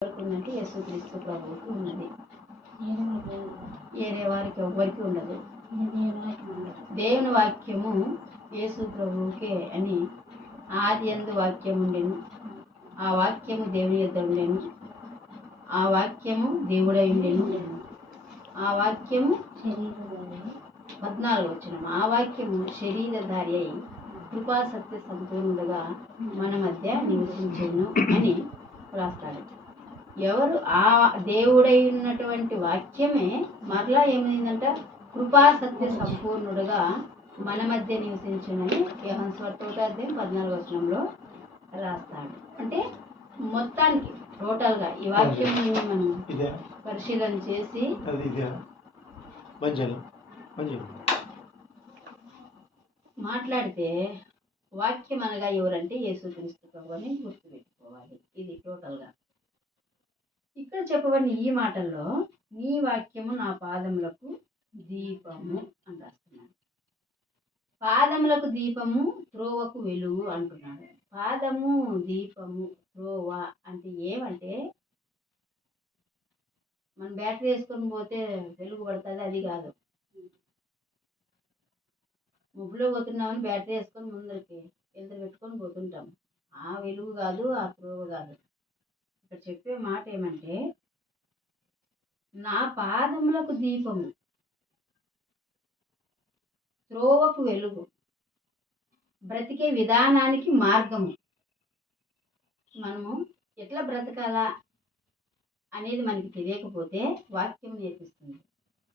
ఎవరికి ఉందంటే యేసుక్రీస్తు ప్రభువుకి ఉన్నది. వేరే వారికి ఎవ్వరికి ఉండదు. దేవుని వాక్యము యేసు ప్రభువుకే అని ఆది యందు వాక్యం ఉండెను, ఆ వాక్యము దేవుని యొద్ద ఉండెను, ఆ వాక్యము దేవుడై ఉండెను, ఆ వాక్యము 14 వచనం, ఆ వాక్యము శరీరధారి అయి కృపా సత్య సంపూర్ణుడుగా మన మధ్య నివసించెను అని రాస్తాడు. ఎవరు ఆ దేవుడై ఉన్నటువంటి వాక్యమే మరలా ఏమైందంట, కృపా సత్య సంపూర్ణుడుగా మన మధ్య నివసించునని యోహాను సువార్త 1:14 వచనంలో రాస్తాడు. అంటే మొత్తానికి టోటల్గా ఈ వాక్యం మనం పరిశీలన చేసి మాట్లాడితే వాక్యం అనగా ఎవరంటే యేసుక్రీస్తు ప్రభు అని గుర్తుపెట్టుకోవాలి. ఇది టోటల్గా ఇక్కడ చెప్పబడిన ఈ మాటల్లో నీ వాక్యము నా పాదములకు దీపము అని రాస్తున్నాడు. పాదములకు దీపము, త్రోవకు వెలుగు అంటున్నాడు. పాదము, దీపము, త్రోవ అంటే ఏమంటే మనం బ్యాటరీ వేసుకొని పోతే వెలుగు పడుతుంది, అది కాదు. ముగ్గులో పోతున్నామని బ్యాటరీ వేసుకొని ముందరికి ఎదురు పెట్టుకొని పోతుంటాం, ఆ వెలుగు కాదు, ఆ త్రోవ కాదు. ఇక్కడ చెప్పే మాట ఏమంటే నా పాదములకు దీపము, త్రోవకు వెలుగు, బ్రతికే విధానానికి మార్గము. మనము ఎట్లా బ్రతకాలా అనేది మనకి తెలియకపోతే వాక్యం నేర్పిస్తుంది.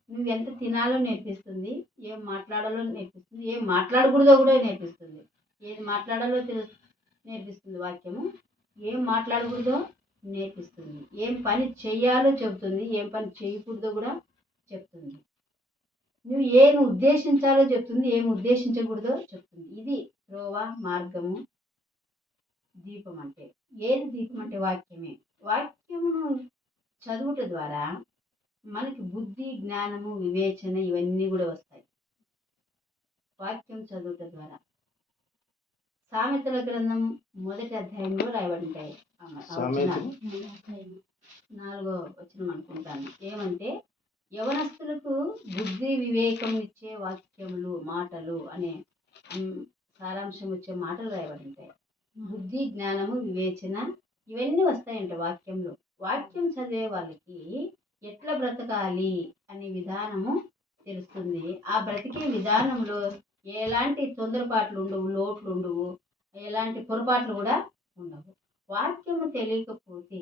నువ్వు ఎంత తినాలో నేర్పిస్తుంది, ఏం మాట్లాడాలో నేర్పిస్తుంది, ఏం మాట్లాడకూడదో కూడా నేర్పిస్తుంది. ఏది మాట్లాడాలో నేర్పిస్తుంది వాక్యము, ఏం మాట్లాడకూడదో నేర్పిస్తుంది, ఏం పని చెయ్యాలో చెబుతుంది, ఏం పని చేయకూడదో కూడా చెప్తుంది. నువ్వు ఏం ఉద్దేశించాలో చెప్తుంది, ఏం ఉద్దేశించకూడదో చెప్తుంది. ఇది త్రోవ, మార్గము, దీపం అంటే. ఏది దీపం అంటే వాక్యమే. వాక్యమును చదువుట ద్వారా మనకి బుద్ధి, జ్ఞానము, వివేచన ఇవన్నీ కూడా వస్తాయి వాక్యం చదువుట ద్వారా. సామెతల గ్రంథం 1వ అధ్యాయంలో రాయబడి ఉంటాయి. 4వ వచనం అనుకుంటాను. ఏమంటే యవనస్తులకు బుద్ధి వివేకం ఇచ్చే వాక్యములు, మాటలు అనే సారాంశం వచ్చే మాటలు రాయబడి ఉంటాయి. బుద్ధి, జ్ఞానము, వివేచన ఇవన్నీ వస్తాయంట వాక్యంలో. వాక్యం చదివే వాళ్ళకి ఎట్లా బ్రతకాలి అనే విధానము తెలుస్తుంది. ఆ బ్రతికే విధానంలో ఎలాంటి తొందరపాట్లు ఉండవు, లోట్లు ఉండవు, ఎలాంటి పొరపాట్లు కూడా ఉండవు. వాక్యము తెలియకపోతే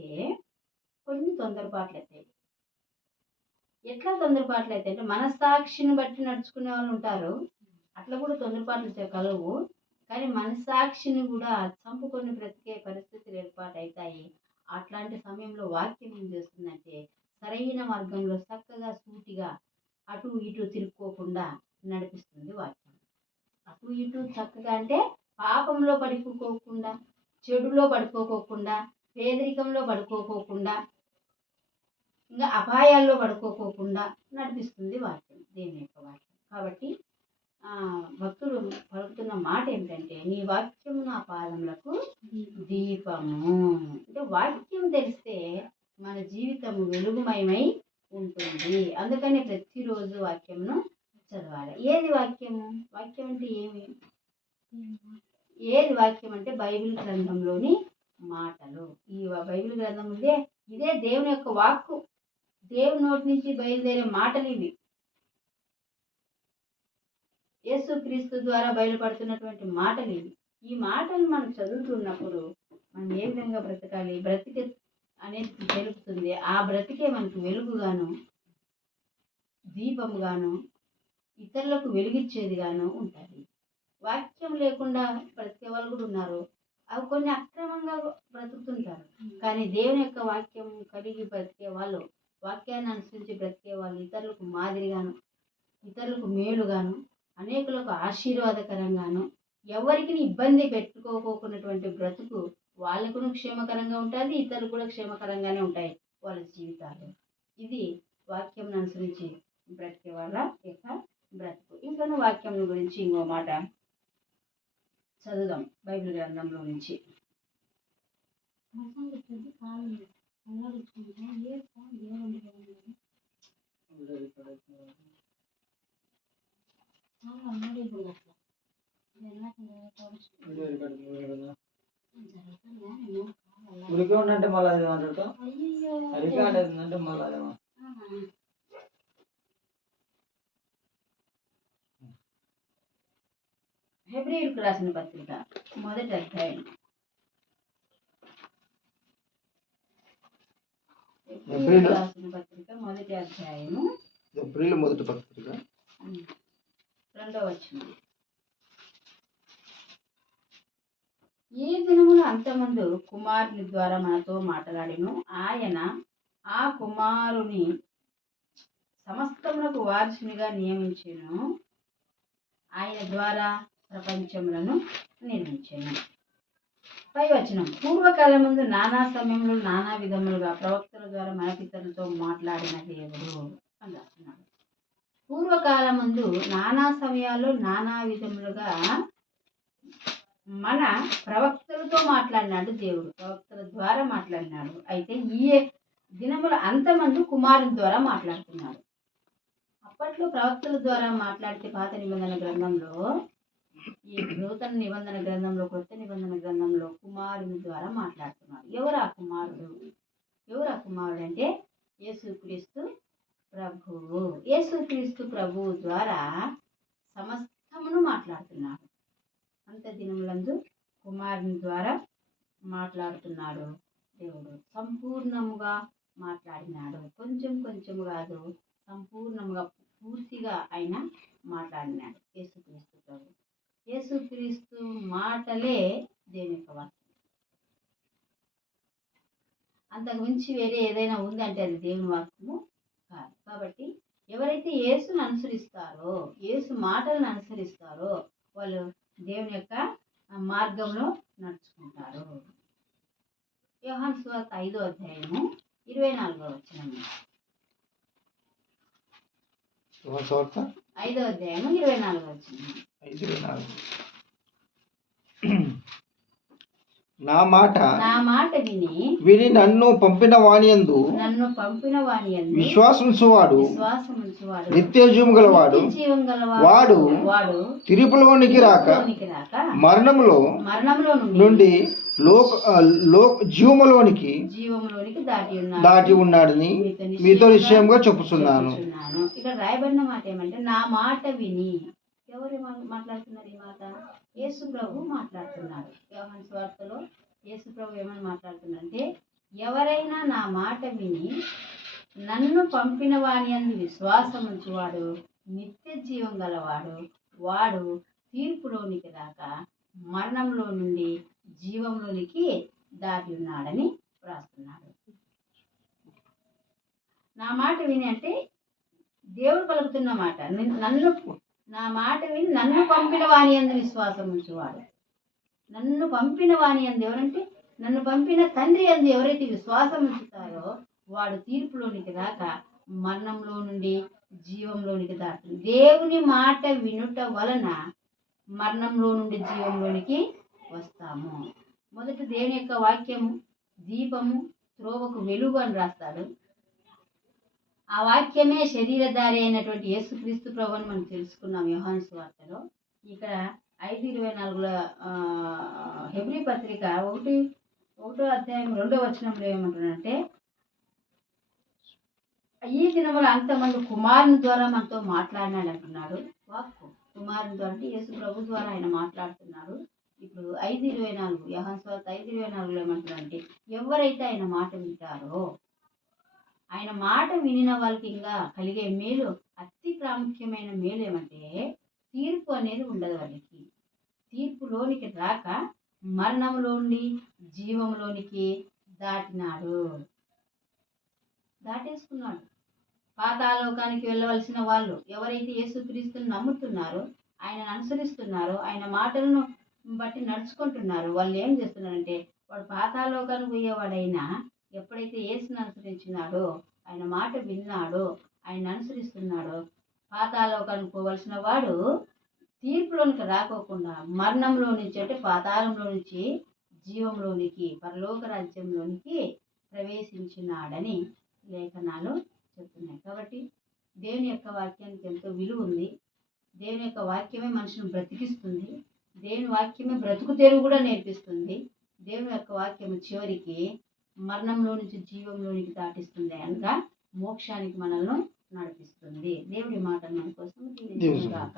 కొన్ని తొందరపాట్లు అవుతాయి. ఎట్లా తొందరపాట్లు అవుతాయి అంటే మనస్సాక్షిని బట్టి నడుచుకునే వాళ్ళు ఉంటారు, అట్లా కూడా తొందరపాట్లు కలవు. కానీ మనస్సాక్షిని కూడా చంపుకొని బ్రతికే పరిస్థితులు ఏర్పాటు అవుతాయి. అట్లాంటి సమయంలో వాక్యం ఏం చేస్తుందంటే సరైన మార్గంలో చక్కగా సూటిగా అటు ఇటు తిరుక్కోకుండా నడిపిస్తుంది వాక్యం. అటు ఇటు చక్కగా అంటే పాపంలో పడిపోకోకుండా, చెడులో పడిపోకోకుండా, పేదరికంలో పడుకోకోకుండా, ఇంకా అపాయాల్లో పడుకోకోకుండా నడిపిస్తుంది వాక్యం, దేవుని యొక్క వాక్యం. కాబట్టి భక్తుడు పలుకుతున్న మాట ఏంటంటే నీ వాక్యం నా పాదములకు దీపము. అంటే వాక్యం తెలిస్తే మన జీవితము వెలుగుమయమై ఉంటుంది. అందుకని ప్రతిరోజు వాక్యమును చదవాలి. ఏది వాక్యము? వాక్యం అంటే ఏమి? ఏది వాక్యం అంటే బైబిల్ గ్రంథంలోని మాటలు. ఈ బైబిల్ గ్రంథం ఉందే, ఇదే దేవుని యొక్క వాక్కు. దేవుని నోటి నుంచి బయలుదేరే మాటలు ఇవి. యేసుక్రీస్తు ద్వారా బయలుపడుతున్నటువంటి మాటలు ఇవి. ఈ మాటలు మనం చదువుతున్నప్పుడు మనం ఏ విధంగా బ్రతకాలి, బ్రతికే అనేది తెలుపుతుంది. ఆ బ్రతికే మనకు వెలుగుగాను, దీపముగాను, ఇతరులకు వెలుగిచ్చేదిగాను ఉంటుంది. వాక్యం లేకుండా బ్రతికే వాళ్ళు కూడా ఉన్నారు. అవి కొన్ని అక్రమంగా బ్రతుకుతుంటారు. కానీ దేవుని యొక్క వాక్యం కలిగి బ్రతికే వాళ్ళు, వాక్యాన్ని అనుసరించి బ్రతికే వాళ్ళు ఇతరులకు మాదిరిగాను, ఇతరులకు మేలుగాను, అనేకులకు ఆశీర్వాదకరంగాను, ఎవరికి ఇబ్బంది పెట్టుకోకున్నటువంటి బ్రతుకు వాళ్ళకును క్షేమకరంగా ఉంటుంది, ఇతరులకు కూడా క్షేమకరంగానే ఉంటాయి వాళ్ళ జీవితాలు. ఇది వాక్యం అనుసరించి బ్రతికే వాళ్ళ యొక్క బ్రతుకు. ఇంకా వాక్యం గురించి ఇంకో మాట చదువుదాం బైబిల్ గ్రంథంలో నుంచి. ఉరికి ఉండంటే మళ్ళీ అది ఏమంటారు అరికా అంటే మళ్ళీ అదేమో హెబ్రీయులకు రాసిన పత్రిక మొదటి అధ్యాయం. హెబ్రీయులకు రాసిన పత్రిక మొదటి అధ్యాయము. ఏప్రిల్ మొదటి పత్రిక 2వ వచనం. ఈ దినమున అంతమందు కుమారుని ద్వారా మనతో మాట్లాడిను. ఆయన ఆ కుమారుని సమస్తమునకు వారసునిగా నియమించెను. ఆయన ద్వారా ప్రపంచములను నిర్మించెను. 5వ వచనం. పూర్వకాలం ముందు నానా సమయంలో నానా విధములుగా ప్రవక్తల ద్వారా మన పితరులతో మాట్లాడిన దేవుడు అని రాస్తున్నాడు. పూర్వకాలం ముందు నానా సమయాల్లో నానా విధములుగా మన ప్రవక్తలతో మాట్లాడినాడు దేవుడు, ప్రవక్తల ద్వారా మాట్లాడినాడు. అయితే ఈ దినముల అంతమంది కుమారుని ద్వారా మాట్లాడుతున్నాడు. అప్పట్లో ప్రవక్తల ద్వారా మాట్లాడితే పాత నిబంధన గ్రంథంలో, ఈ నూతన నిబంధన గ్రంథంలో, కొత్త నిబంధన గ్రంథంలో కుమారుని ద్వారా మాట్లాడుతున్నాడు. ఎవరు ఆ కుమారుడు? అంటే యేసుక్రీస్తు ప్రభువు. యేసుక్రీస్తు ప్రభువు ద్వారా సమస్తమును మాట్లాడుతున్నాడు. అంత దినములందు కుమారుని ద్వారా మాట్లాడుతున్నాడు దేవుడు. సంపూర్ణముగా మాట్లాడినాడు. కొంచెం కాదు, సంపూర్ణముగా పూర్తిగా ఆయన మాట్లాడినాడు యేసుక్రీస్తు ప్రభు. యేసుక్రీస్తు మాటలే దేవుని యొక్క వాక్యం. అంతకు మించి వేరే ఏదైనా ఉంది అంటే అది దేవుని వాక్యము కాదు. కాబట్టి ఎవరైతే యేసును అనుసరిస్తారో, యేసు మాటలను అనుసరిస్తారో వాళ్ళు దేవుని యొక్క మార్గంలో నడుచుకుంటారు. యోహాను సువార్త 5వ అధ్యాయము 24వ వచనం. 5వ అధ్యాయము 24వ వచనం. నా మాట విని నన్ను పంపిన వానియందు విశ్వాసముంచువాడు నిత్యజీవము గలవాడు. వాడు తీర్పులోనికి రాక మరణములో నుండి జీవములోనికి దాటి ఉన్నాడని మీతో నిశ్చయంగా చెప్పుచున్నాను. ఇక్కడ రాయబడిన మాట ఏమంటే, నా మాట విని. ఎవరు మాట్లాడుతున్నారు ఈ మాట? యేసు ప్రభు మాట్లాడుతున్నాడు. యోహాను సువార్తలో యేసు ప్రభు ఏమని మాట్లాడుతున్నాడంటే, ఎవరైనా నా మాట విని నన్ను పంపిన వాని యందు విశ్వాసం ఉంచువాడు నిత్య జీవం గలవాడు. వాడు తీర్పులోనికి రాక మరణంలో నుండి జీవంలోనికి దాటి ఉన్నాడని రాస్తున్నాడు. నా మాట విని అంటే దేవుడు పలుకుతున్న మాట. నా మాట విని నన్ను పంపిన వాని యందు విశ్వాసం ఉంచువాడు. నన్ను పంపిన వాని యందు ఎవరంటే, నన్ను పంపిన తండ్రి యందు ఎవరైతే విశ్వాసం ఉంచుతారో వాడు తీర్పులోనికి రాక మరణంలో నుండి జీవంలోనికి దాటుతుంది. దేవుని మాట వినుట వలన మరణంలో నుండి జీవంలోనికి వస్తాము. మొదట దేవుని యొక్క వాక్యము దీపము, త్రోవకు వెలుగు అని రాస్తాడు. ఆ వాక్యమే శరీరధారి అయినటువంటి యేసుక్రీస్తు ప్రభువుని మనం తెలుసుకున్నాం యోహాను సువార్తలో. ఇక్కడ 5:24 హెబ్రీ పత్రిక 1వ అధ్యాయం 2వ వచనంలో ఏమంటున్నాడంటే, ఈ దినముల అంతమంది కుమారుని ద్వారా మనతో మాట్లాడినాడు అంటున్నాడు. వాక్కు కుమారుని ద్వారా అంటే యేసు ప్రభు ద్వారా ఆయన మాట్లాడుతున్నాడు. ఇప్పుడు 5:24 యోహాను సువార్త 5:24 ఏమంటున్నాడంటే, ఎవరైతే ఆయన మాట వింటారో, ఆయన మాట వినిన వాళ్ళకి ఇంకా కలిగే మేలు, అతి ప్రాముఖ్యమైన మేలు ఏమంటే తీర్పు అనేది ఉండదు. వాళ్ళకి తీర్పులోనికి రాక మరణంలోని జీవంలోనికి దాటేసుకున్నాడు. పాతాళలోకానికి వెళ్ళవలసిన వాళ్ళు ఎవరైతే యేసుక్రీస్తుని నమ్ముతున్నారో, ఆయనను అనుసరిస్తున్నారో, ఆయన మాటలను బట్టి నడుచుకుంటున్నారో, వాళ్ళు ఏం చేస్తున్నారంటే, వాడు పాతాళలోకానికి పోయేవాడైనా ఎప్పుడైతే యేసుని అనుసరించినాడో, ఆయన మాట విన్నాడో, ఆయన అనుసరిస్తున్నాడో, పాతాళలోకానికి పోవలసిన వాడు తీర్పులోనికి రాకోకుండా మరణంలో నుంచి అంటే పాతాళంలో నుంచి జీవంలోనికి, పరలోక రాజ్యంలోనికి ప్రవేశించినాడని లేఖనాలు చెప్తున్నాయి. కాబట్టి దేవుని యొక్క వాక్యానికి ఎంతో విలువ ఉంది. దేవుని యొక్క వాక్యమే మనుషులను బ్రతికిస్తుంది. దేవుని వాక్యమే బ్రతుకు తెరువు కూడా నేర్పిస్తుంది. దేవుని యొక్క వాక్యము చివరికి మరణంలో నుంచి జీవంలోనికి దాటిస్తుంది అనగా మోక్షానికి మనల్ని నడిపిస్తుంది. దేవుడి మాట మన కోసం దీవించును గాక.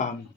ఆమేన్.